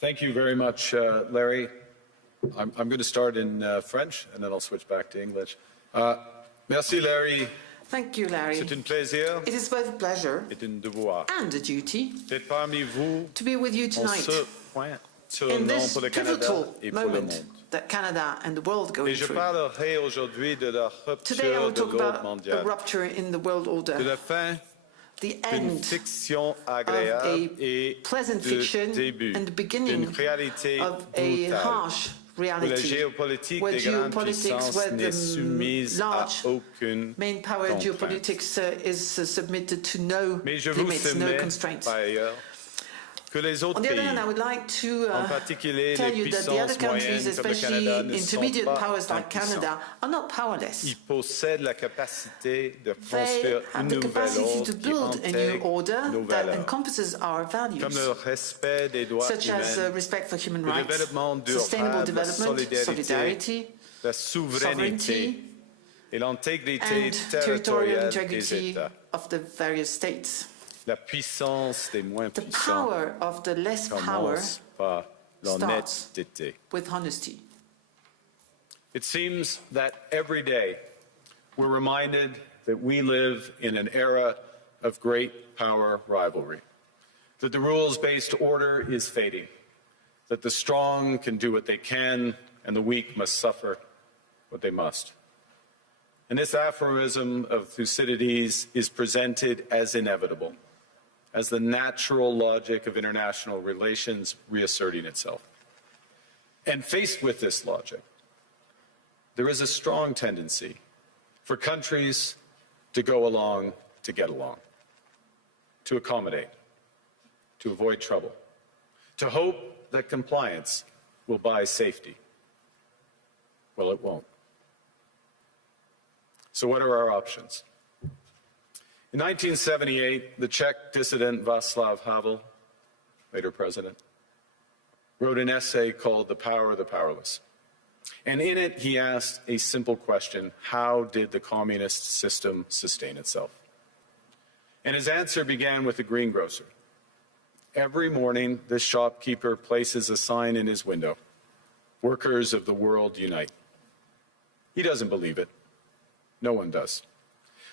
Thank you very much, Larry. I'm going to start in French, and then I'll switch back to English. Merci, Larry. Thank you, Larry. C'est un plaisir. It is both a pleasure et un devoir and a duty d'être parmi vous to be with you tonight in this pivotal moment that Canada and the world go through. Today I will talk about the rupture in the world order, the end of a pleasant fiction and the beginning of a harsh reality, where geopolitics, where the large main power geopolitics is submitted to no limits, no constraints. On the other hand, I would like to tell you that the other countries, especially intermediate powers like Canada, are not powerless. They have the capacity to build a new order that encompasses our values, such as respect for human rights, sustainable development, solidarity, sovereignty, and territorial integrity of the various states. La puissance des moins the power of the less power starts with honesty. It seems that every day we're reminded that we live in an era of great power rivalry, that the rules-based order is fading, that the strong can do what they can and the weak must suffer what they must. And this aphorism of Thucydides is presented as inevitable, as the natural logic of international relations reasserting itself. And faced with this logic, there is a strong tendency for countries to go along to get along, to accommodate, to avoid trouble, to hope that compliance will buy safety. Well, it won't. So what are our options? In 1978, the Czech dissident Václav Havel, later president, wrote an essay called The Power of the Powerless. And in it, he asked a simple question: how did the communist system sustain itself? And his answer began with the greengrocer. Every morning, this shopkeeper places a sign in his window: "Workers of the world unite." He doesn't believe it. No one does.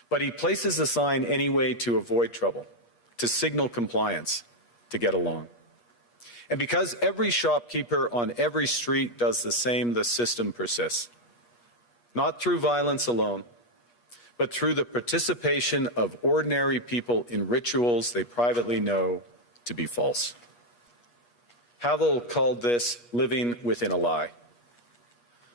But he places a sign anyway to avoid trouble, to signal compliance, to get along. And because every shopkeeper on every street does the same, the system persists. Not through violence alone, but through the participation of ordinary people in rituals they privately know to be false. Havel called this living within a lie.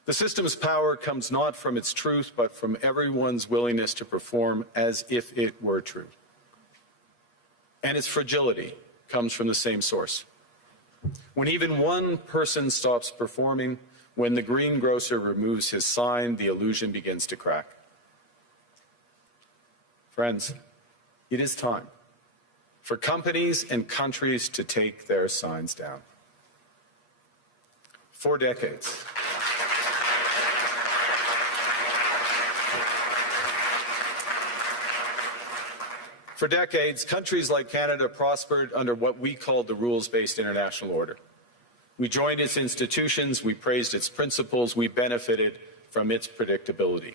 The system's power comes not from its truth, but from everyone's willingness to perform as if it were true. And its fragility comes from the same source. When even one person stops performing, when the greengrocer removes his sign, the illusion begins to crack. Friends, it is time for companies and countries to take their signs down. For decades, countries like Canada prospered under what we called the rules-based international order. We joined its institutions, we praised its principles, we benefited from its predictability.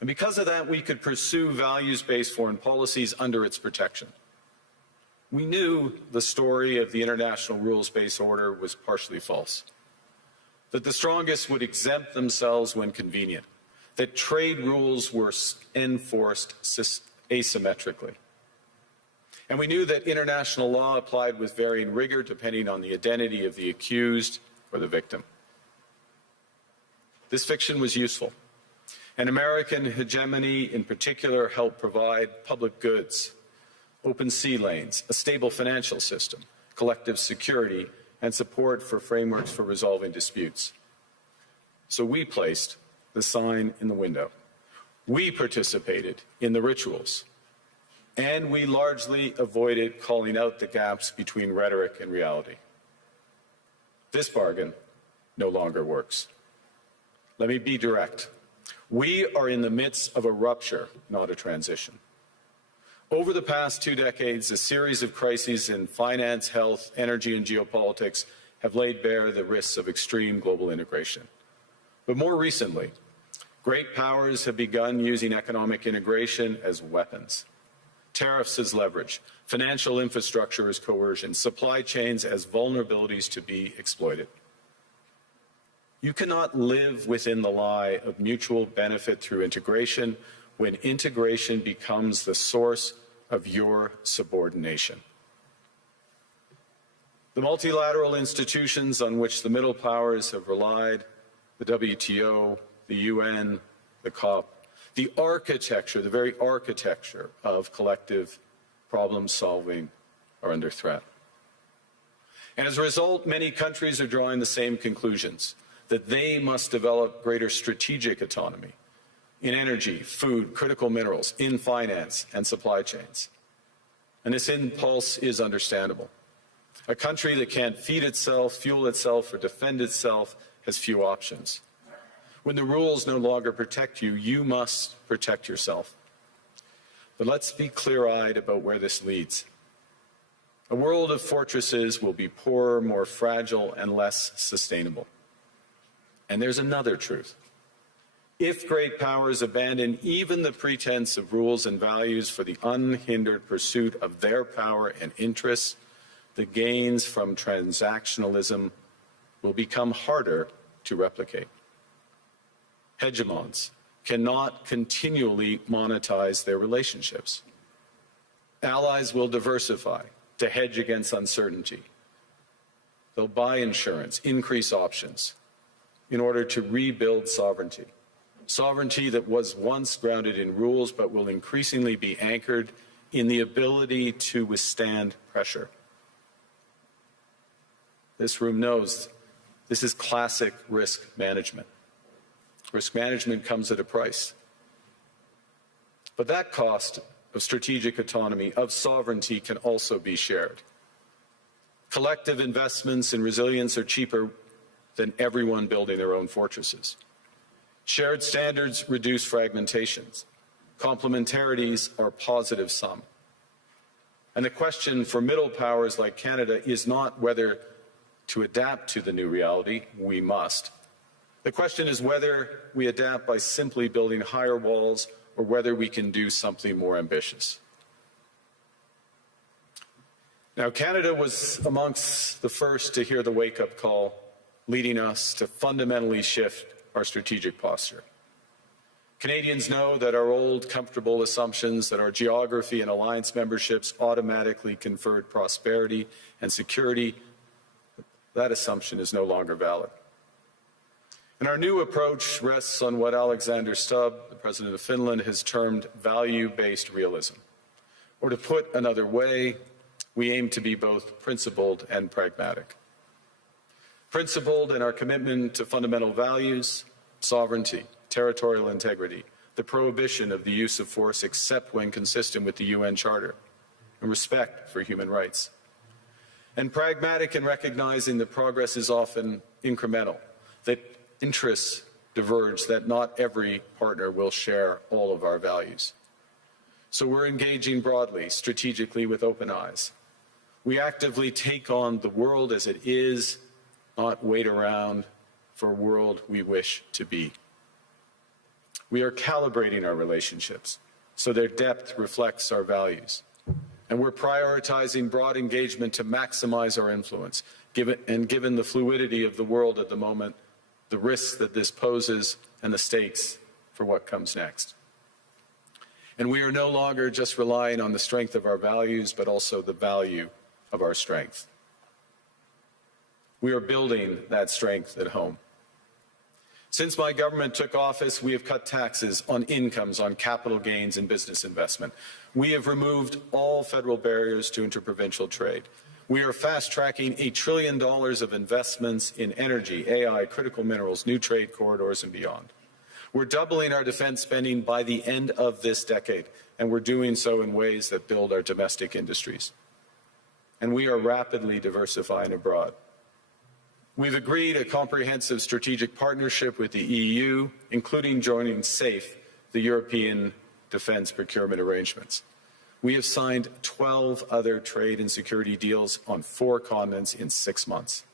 And because of that, we could pursue values-based foreign policies under its protection. We knew the story of the international rules-based order was partially false, that the strongest would exempt themselves when convenient, that trade rules were enforced asymmetrically. And we knew that international law applied with varying rigor depending on the identity of the accused or the victim. This fiction was useful, and American hegemony in particular helped provide public goods, open sea lanes, a stable financial system, collective security, and support for frameworks for resolving disputes. So we placed the sign in the window. We participated in the rituals, and we largely avoided calling out the gaps between rhetoric and reality. This bargain no longer works. Let me be direct. We are in the midst of a rupture, not a transition. Over the past 2 decades, a series of crises in finance, health, energy, and geopolitics have laid bare the risks of extreme global integration. But more recently, great powers have begun using economic integration as weapons. Tariffs as leverage, financial infrastructure as coercion, supply chains as vulnerabilities to be exploited. You cannot live within the lie of mutual benefit through integration when integration becomes the source of your subordination. The multilateral institutions on which the middle powers have relied, the WTO, the UN, the COP, the architecture, the very architecture of collective problem solving are under threat. And as a result, many countries are drawing the same conclusions, that they must develop greater strategic autonomy in energy, food, critical minerals, in finance and supply chains. And this impulse is understandable. A country that can't feed itself, fuel itself, or defend itself has few options. When the rules no longer protect you, you must protect yourself. But let's be clear-eyed about where this leads. A world of fortresses will be poorer, more fragile, and less sustainable. And there's another truth. If great powers abandon even the pretense of rules and values for the unhindered pursuit of their power and interests, the gains from transactionalism will become harder to replicate. Hegemons cannot continually monetize their relationships. Allies will diversify to hedge against uncertainty. They'll buy insurance, increase options in order to rebuild sovereignty. Sovereignty that was once grounded in rules but will increasingly be anchored in the ability to withstand pressure. This room knows this is classic risk management. Risk management comes at a price. But that cost of strategic autonomy, of sovereignty, can also be shared. Collective investments in resilience are cheaper than everyone building their own fortresses. Shared standards reduce fragmentations. Complementarities are positive sum. And the question for middle powers like Canada is not whether to adapt to the new reality. We must. The question is whether we adapt by simply building higher walls or whether we can do something more ambitious. Now, Canada was amongst the first to hear the wake-up call, leading us to fundamentally shift our strategic posture. Canadians know that our old, comfortable assumptions that our geography and alliance memberships automatically conferred prosperity and security, that assumption is no longer valid. And our new approach rests on what Alexander Stubb, the President of Finland, has termed value-based realism. Or to put another way, we aim to be both principled and pragmatic. Principled in our commitment to fundamental values, sovereignty, territorial integrity, the prohibition of the use of force except when consistent with the UN Charter, and respect for human rights. And pragmatic in recognizing that progress is often incremental, that interests diverge, that not every partner will share all of our values. So we're engaging broadly, strategically, with open eyes. We actively take on the world as it is, not wait around for a world we wish to be. We are calibrating our relationships so their depth reflects our values. And we're prioritizing broad engagement to maximize our influence, given the fluidity of the world at the moment, the risks that this poses, and the stakes for what comes next. And we are no longer just relying on the strength of our values, but also the value of our strength. We are building that strength at home. Since my government took office, we have cut taxes on incomes, on capital gains and business investment. We have removed all federal barriers to interprovincial trade. We are fast-tracking $1 trillion of investments in energy, AI, critical minerals, new trade corridors, and beyond. We're doubling our defense spending by the end of this decade, and we're doing so in ways that build our domestic industries. And we are rapidly diversifying abroad. We've agreed a comprehensive strategic partnership with the EU, including joining SAFE, the European Defence Procurement Arrangements. We have signed 12 other trade and security deals on 4 continents in 6 months.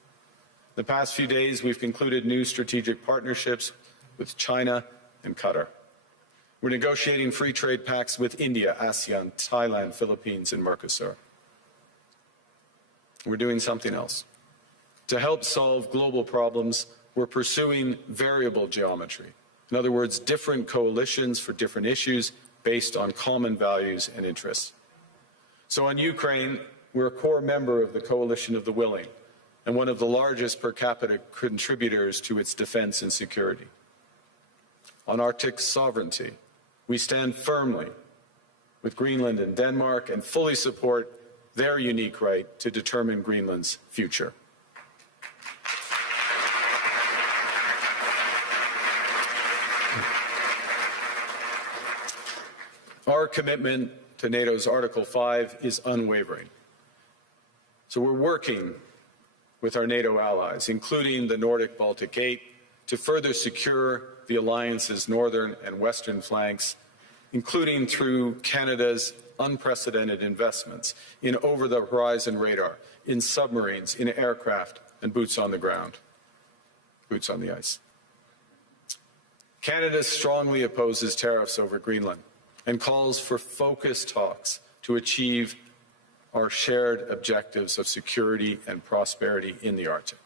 The past few days, we've concluded new strategic partnerships with China and Qatar. We're negotiating free trade pacts with India, ASEAN, Thailand, Philippines, and Mercosur. We're doing something else. To help solve global problems, we're pursuing variable geometry. In other words, different coalitions for different issues based on common values and interests. So on Ukraine, we're a core member of the Coalition of the Willing and one of the largest per capita contributors to its defense and security. On Arctic sovereignty, we stand firmly with Greenland and Denmark and fully support their unique right to determine Greenland's future. Our commitment to NATO's Article 5 is unwavering. So we're working with our NATO allies, including the Nordic-Baltic 8, to further secure the alliance's northern and western flanks, including through Canada's unprecedented investments in over-the-horizon radar, in submarines, in aircraft, and boots on the ground, boots on the ice. Canada strongly opposes tariffs over Greenland and calls for focused talks to achieve our shared objectives of security and prosperity in the Arctic.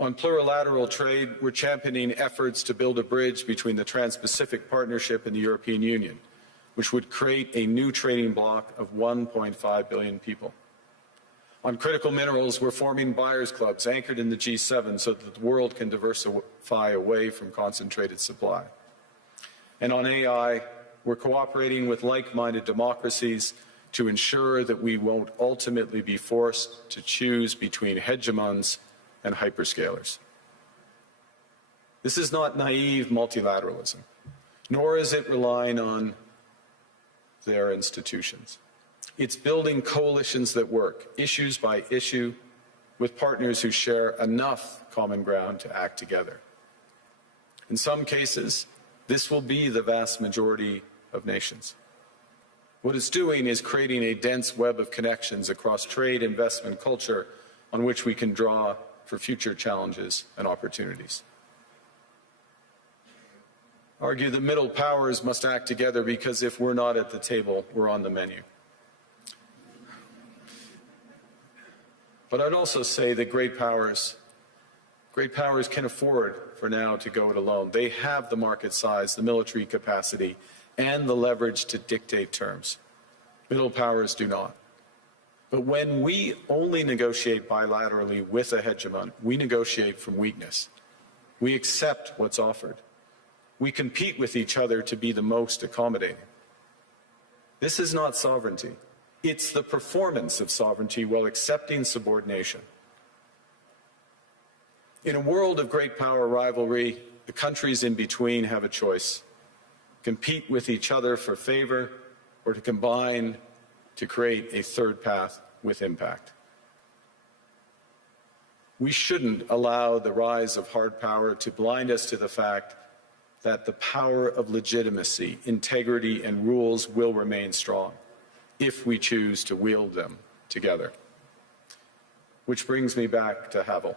On plurilateral trade, we're championing efforts to build a bridge between the Trans-Pacific Partnership and the European Union, which would create a new trading bloc of 1.5 billion people. On critical minerals, we're forming buyers' clubs anchored in the G7 so that the world can diversify away from concentrated supply. And on AI, we're cooperating with like-minded democracies to ensure that we won't ultimately be forced to choose between hegemons and hyperscalers. This is not naive multilateralism, nor is it relying on their institutions. It's building coalitions that work, issues by issue, with partners who share enough common ground to act together. In some cases, this will be the vast majority of nations. What it's doing is creating a dense web of connections across trade, investment, culture, on which we can draw for future challenges and opportunities. Argue the middle powers must act together because if we're not at the table, we're on the menu. But I'd also say that great powers can afford for now to go it alone. They have the market size, the military capacity, and the leverage to dictate terms. Middle powers do not. But when we only negotiate bilaterally with a hegemon, we negotiate from weakness. We accept what's offered. We compete with each other to be the most accommodating. This is not sovereignty. It's the performance of sovereignty while accepting subordination. In a world of great power rivalry, the countries in between have a choice: compete with each other for favor or to combine to create a third path with impact. We shouldn't allow the rise of hard power to blind us to the fact that the power of legitimacy, integrity, and rules will remain strong if we choose to wield them together. Which brings me back to Havel.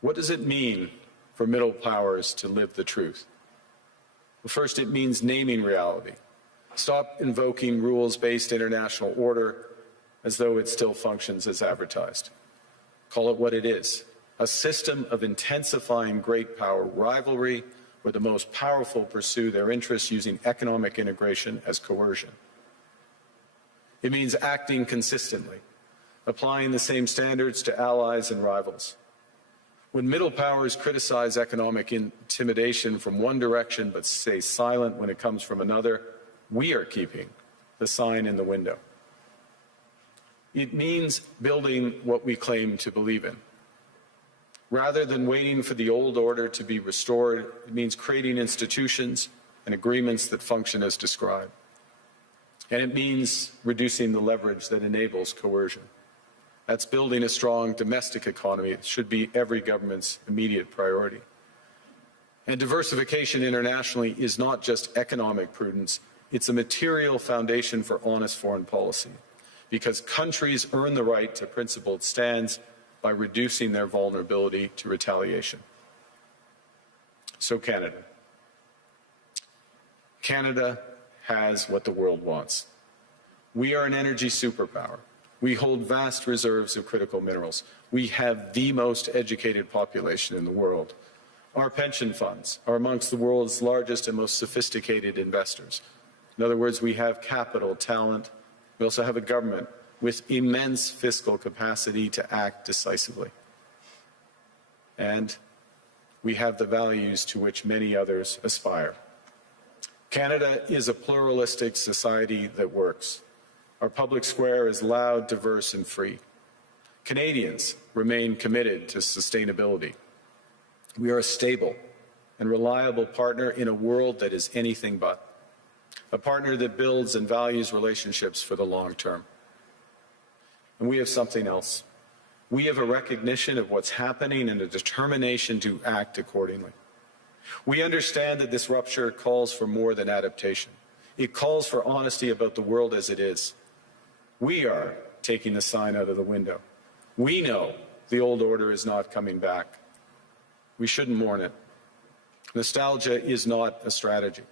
What does it mean for middle powers to live the truth? Well, first, it means naming reality. Stop invoking rules-based international order as though it still functions as advertised. Call it what it is: a system of intensifying great power rivalry where the most powerful pursue their interests using economic integration as coercion. It means acting consistently, applying the same standards to allies and rivals. When middle powers criticize economic intimidation from one direction but stay silent when it comes from another, we are keeping the sign in the window. It means building what we claim to believe in. Rather than waiting for the old order to be restored, it means creating institutions and agreements that function as described. And it means reducing the leverage that enables coercion. That's building a strong domestic economy. It should be every government's immediate priority. And diversification internationally is not just economic prudence, it's a material foundation for honest foreign policy, because countries earn the right to principled stands by reducing their vulnerability to retaliation. So Canada. Canada has what the world wants. We are an energy superpower. We hold vast reserves of critical minerals. We have the most educated population in the world. Our pension funds are amongst the world's largest and most sophisticated investors. In other words, we have capital, talent. We also have a government with immense fiscal capacity to act decisively. And we have the values to which many others aspire. Canada is a pluralistic society that works. Our public square is loud, diverse, and free. Canadians remain committed to sustainability. We are a stable and reliable partner in a world that is anything but. A partner that builds and values relationships for the long term. And we have something else. We have a recognition of what's happening and a determination to act accordingly. We understand that this rupture calls for more than adaptation. It calls for honesty about the world as it is. We are taking the sign out of the window. We know the old order is not coming back. We shouldn't mourn it. Nostalgia is not a strategy.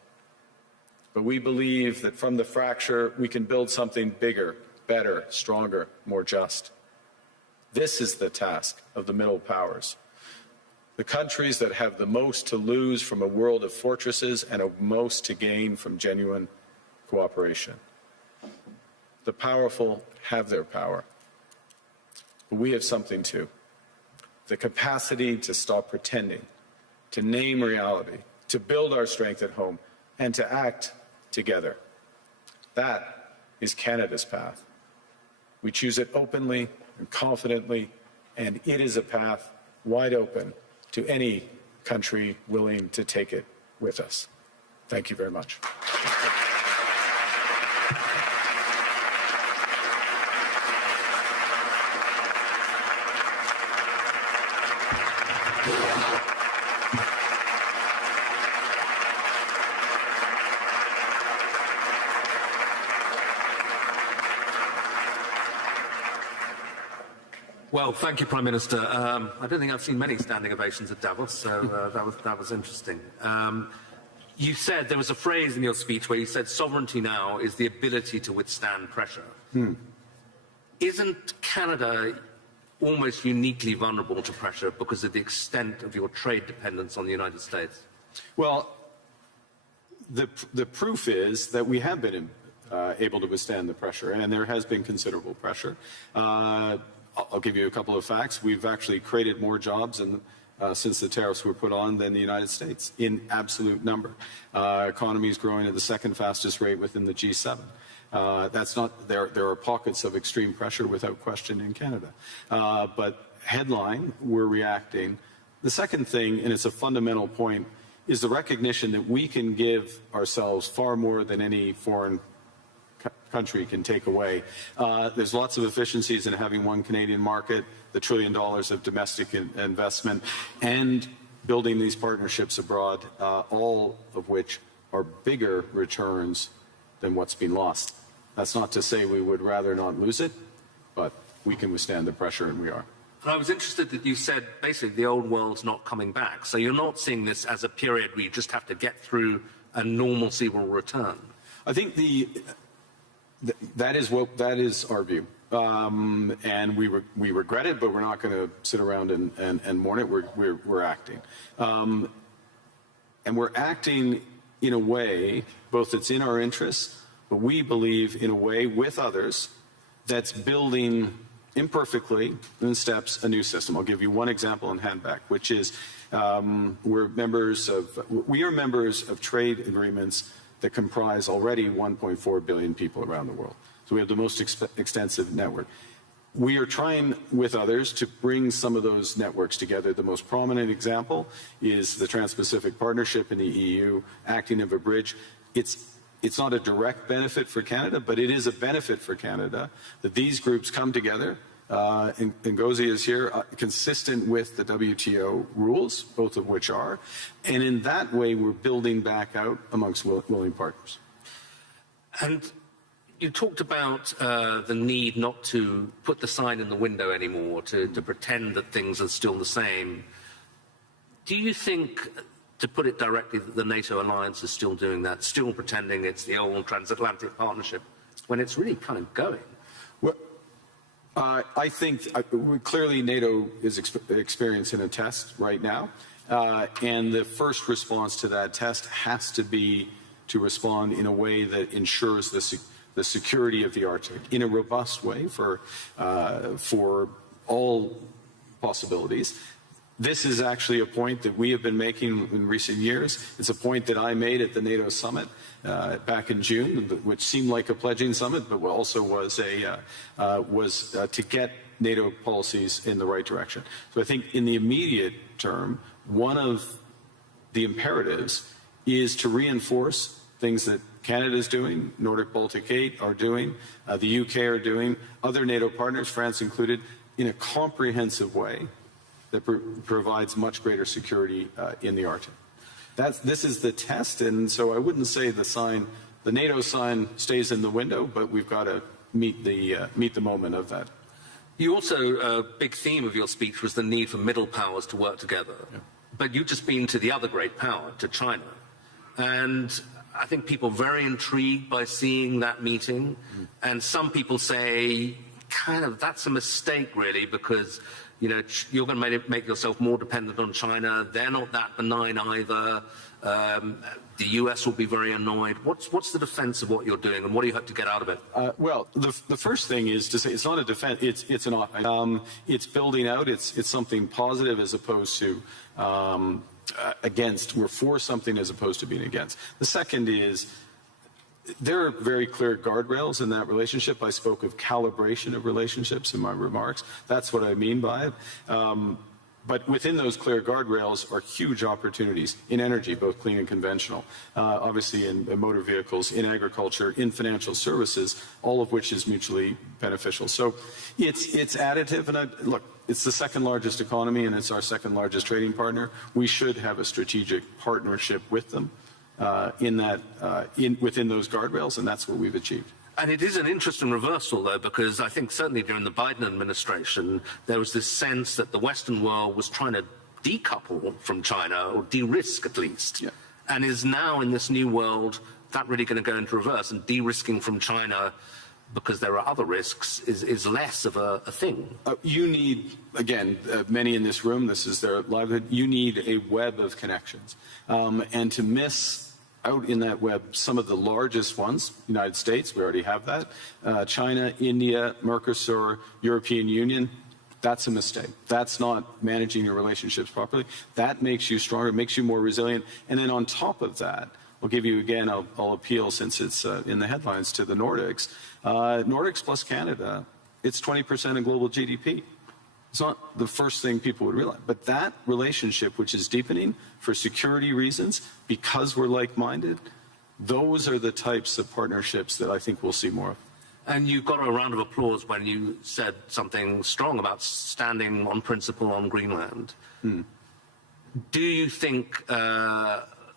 But we believe that from the fracture, we can build something bigger, better, stronger, more just. This is the task of the middle powers. The countries that have the most to lose from a world of fortresses and the most to gain from genuine cooperation. The powerful have their power. But we have something too. The capacity to stop pretending, to name reality, to build our strength at home, and to act together. That is Canada's path. We choose it openly and confidently, and it is a path wide open to any country willing to take it with us. Thank you very much. Well, thank you, Prime Minister. I don't think I've seen many standing ovations at Davos, so that was interesting. You said, there was a phrase in your speech where you said sovereignty now is the ability to withstand pressure. Isn't Canada almost uniquely vulnerable to pressure because of the extent of your trade dependence on the United States? Well, the proof is that we have been able to withstand the pressure, and there has been considerable pressure. I'll give you a couple of facts. We've actually created more jobs since the tariffs were put on than the United States in absolute number. Economy is growing at the second fastest rate within the G7. That's not there. There are pockets of extreme pressure without question in Canada, but headline, we're reacting. The second thing, and it's a fundamental point, is the recognition that we can give ourselves far more than any foreign country can take away. There's lots of efficiencies in having one Canadian market, the $1 trillion of domestic investment, and building these partnerships abroad, all of which are bigger returns than what's been lost. That's not to say we would rather not lose it, but we can withstand the pressure, and we are. And I was interested that you said basically the old world's not coming back. So you're not seeing this as a period where you just have to get through and normalcy will return. I think that is our view, and we regret it, but we're not going to sit around and mourn it. We're acting, and we're acting in a way both that's in our interests, but we believe in a way with others that's building imperfectly in steps a new system. I'll give you one example in handback, which is we are members of trade agreements that comprise already 1.4 billion people around the world. So we have the most extensive network. We are trying with others to bring some of those networks together. The most prominent example is the Trans-Pacific Partnership in the EU, acting as a bridge. It's not a direct benefit for Canada, but it is a benefit for Canada that these groups come together. And Ngozi is here, consistent with the WTO rules, both of which are. And in that way, we're building back out amongst willing partners. And You talked about the need not to put the sign in the window anymore, to pretend that things are still the same. Do you think, to put it directly, that the NATO alliance is still doing that, still pretending it's the old transatlantic partnership, when it's really kind of going? Well, I think clearly NATO is experiencing a test right now, and the first response to that test has to be to respond in a way that ensures the security of the Arctic in a robust way for all possibilities. This is actually a point that we have been making in recent years. It's a point that I made at the NATO summit back in June, which seemed like a pledging summit, but also was to get NATO policies in the right direction. So I think in the immediate term, one of the imperatives is to reinforce things that Canada is doing, Nordic Baltic 8 are doing, the UK are doing, other NATO partners, France included, in a comprehensive way that provides much greater security in the Arctic. This is the test, and so I wouldn't say the NATO sign stays in the window, but we've got to meet the moment of that. You also, a big theme of your speech was the need for middle powers to work together. Yeah. But you've just been to the other great power, to China. And I think people are very intrigued by seeing that meeting. Mm. And some people say, kind of, that's a mistake, really, because you're going to make yourself more dependent on China. They're not that benign either. The US will be very annoyed. What's the defense of what you're doing, and what do you hope to get out of it? Well, the first thing is to say it's not a defense. It's building out. It's something positive as opposed to against. We're for something as opposed to being against. The second is, there are very clear guardrails in that relationship. I spoke of calibration of relationships in my remarks. That's what I mean by it. But within those clear guardrails are huge opportunities in energy, both clean and conventional, obviously in motor vehicles, in agriculture, in financial services, all of which is mutually beneficial. So it's additive. And look, it's the second largest economy and it's our second largest trading partner. We should have a strategic partnership with them. Within those guardrails, and that's what we've achieved. And it is an interesting reversal, though, because I think certainly during the Biden administration, there was this sense that the Western world was trying to decouple from China, or de-risk at least, yeah. And is now in this new world that really going to go into reverse, and de-risking from China because there are other risks is less of a thing. You need, again, many in this room, this is their livelihood, you need a web of connections. And to miss out in that web some of the largest ones, United States, we already have that, China, India, Mercosur, European Union, that's a mistake. That's not managing your relationships properly. That makes you stronger, makes you more resilient. And then on top of that, I'll give you again, I'll appeal since it's in the headlines to the Nordics. Nordics plus Canada, it's 20% of global GDP. It's not the first thing people would realize. But that relationship, which is deepening for security reasons, because we're like-minded, those are the types of partnerships that I think we'll see more of. And you got a round of applause when you said something strong about standing on principle on Greenland. Do you think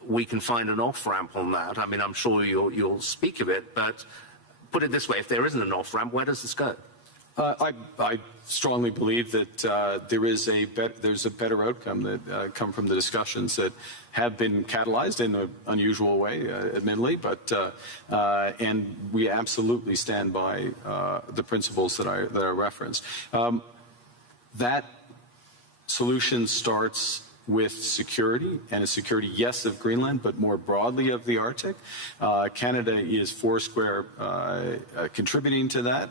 we can find an off-ramp on that? I mean, I'm sure you'll speak of it, but put it this way, if there isn't an off-ramp, where does this go? I strongly believe that there's a better outcome that come from the discussions that have been catalyzed in an unusual way, admittedly, but and we absolutely stand by the principles that I referenced. That solution starts with security, and a security, yes, of Greenland, but more broadly of the Arctic. Canada is foursquare contributing to that.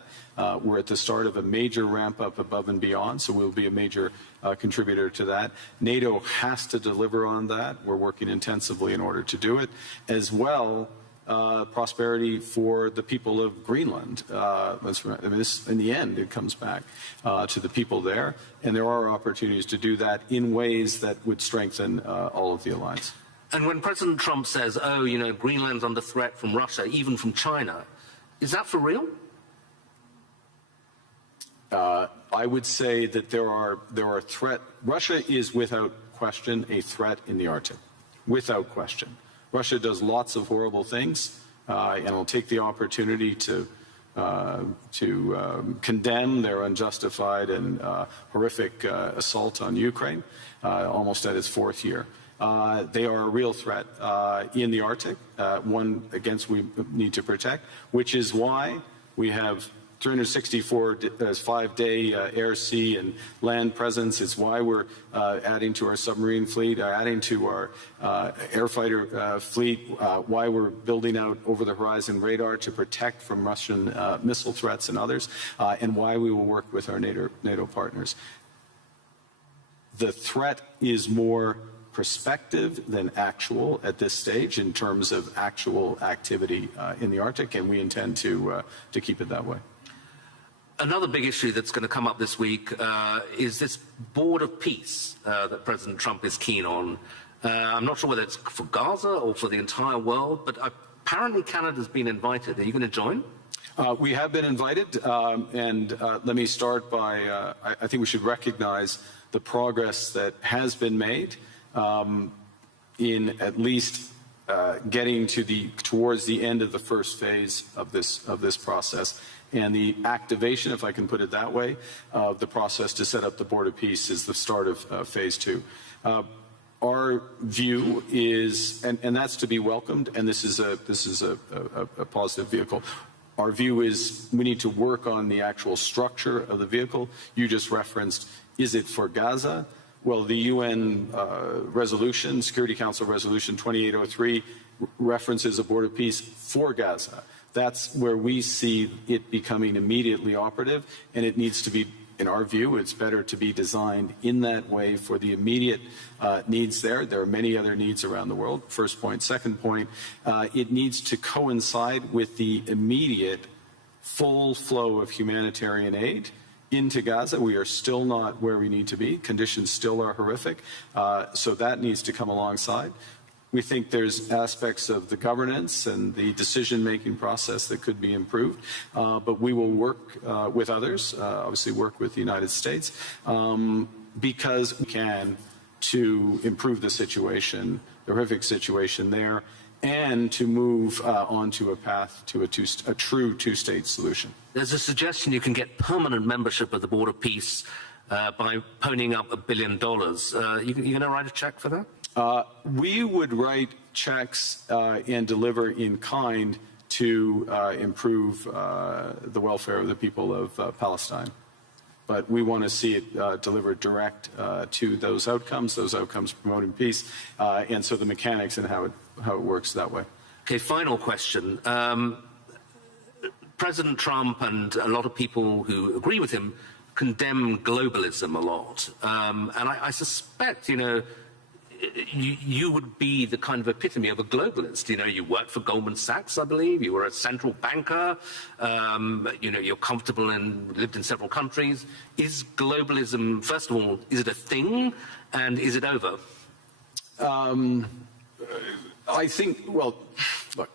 We're at the start of a major ramp up above and beyond, so we'll be a major contributor to that. NATO has to deliver on that. We're working intensively in order to do it. As well, prosperity for the people of Greenland. In the end, it comes back to the people there, and there are opportunities to do that in ways that would strengthen all of the alliance. And when President Trump says, oh, Greenland's under threat from Russia, even from China, is that for real? I would say that there are threats. Russia is without question a threat in the Arctic, without question. Russia does lots of horrible things, and will take the opportunity to condemn their unjustified and horrific assault on Ukraine, almost at its 4th year. They are a real threat in the Arctic, one against we need to protect, which is why we have 364 5-day air, sea, and land presence. It's why we're adding to our submarine fleet, adding to our air fighter fleet, why we're building out over-the-horizon radar to protect from Russian missile threats and others, and why we will work with our NATO partners. The threat is more perspective than actual at this stage in terms of actual activity in the Arctic, and we intend to keep it that way. Another big issue that's going to come up this week is this board of peace that President Trump is keen on. I'm not sure whether it's for Gaza or for the entire world, but apparently Canada's been invited. Are you going to join? We have been invited, and let me start by, I think we should recognize the progress that has been made in at least getting towards the end of the first phase of this process. And the activation, if I can put it that way, of the process to set up the Board of Peace is the start of phase 2. Our view is, and that's to be welcomed, and this is a positive vehicle. Our view is we need to work on the actual structure of the vehicle. You just referenced, is it for Gaza? Well, the UN resolution, Security Council Resolution 2803, references a Board of Peace for Gaza. That's where we see it becoming immediately operative, and it needs to be, in our view, it's better to be designed in that way for the immediate needs there. There are many other needs around the world, first point. Second point, it needs to coincide with the immediate full flow of humanitarian aid into Gaza. We are still not where we need to be. Conditions still are horrific, so that needs to come alongside. We think there's aspects of the governance and the decision-making process that could be improved, but we will work with others, obviously work with the United States, because we can to improve the situation, the horrific situation there, and to move onto a path to a true two-state solution. There's a suggestion you can get permanent membership of the Board of Peace by ponying up $1 billion. You going to write a check for that? We would write checks and deliver in kind to improve the welfare of the people of Palestine. But we want to see it delivered direct to those outcomes promoting peace, and so the mechanics and how it works that way. Okay, final question. President Trump and a lot of people who agree with him condemn globalism a lot. And I suspect, you would be the kind of epitome of a globalist. You worked for Goldman Sachs, I believe. You were a central banker. You're comfortable and lived in several countries. Is globalism, first of all, is it a thing, and is it over? I think, well, look,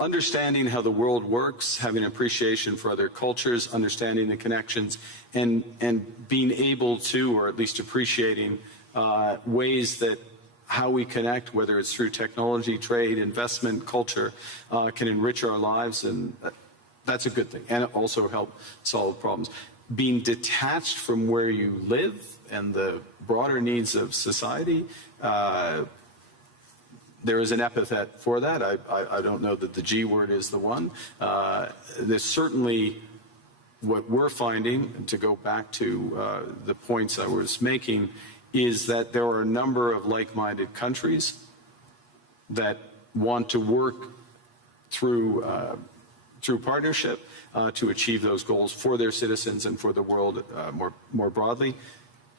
understanding how the world works, having an appreciation for other cultures, understanding the connections, and being able to, or at least appreciating ways that how we connect, whether it's through technology, trade, investment, culture, can enrich our lives, and that's a good thing, and also help solve problems. Being detached from where you live and the broader needs of society, there is an epithet for that. I don't know that the G word is the one. There's certainly what we're finding, and to go back to the points I was making, is that there are a number of like-minded countries that want to work through partnership to achieve those goals for their citizens and for the world more broadly.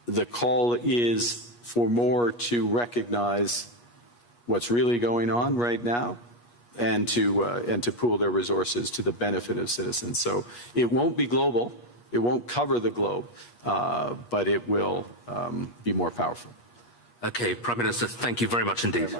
The call is for more to recognize what's really going on right now, and to pool their resources to the benefit of citizens. So it won't be global, it won't cover the globe, but it will be more powerful. Okay, Prime Minister, thank you very much indeed.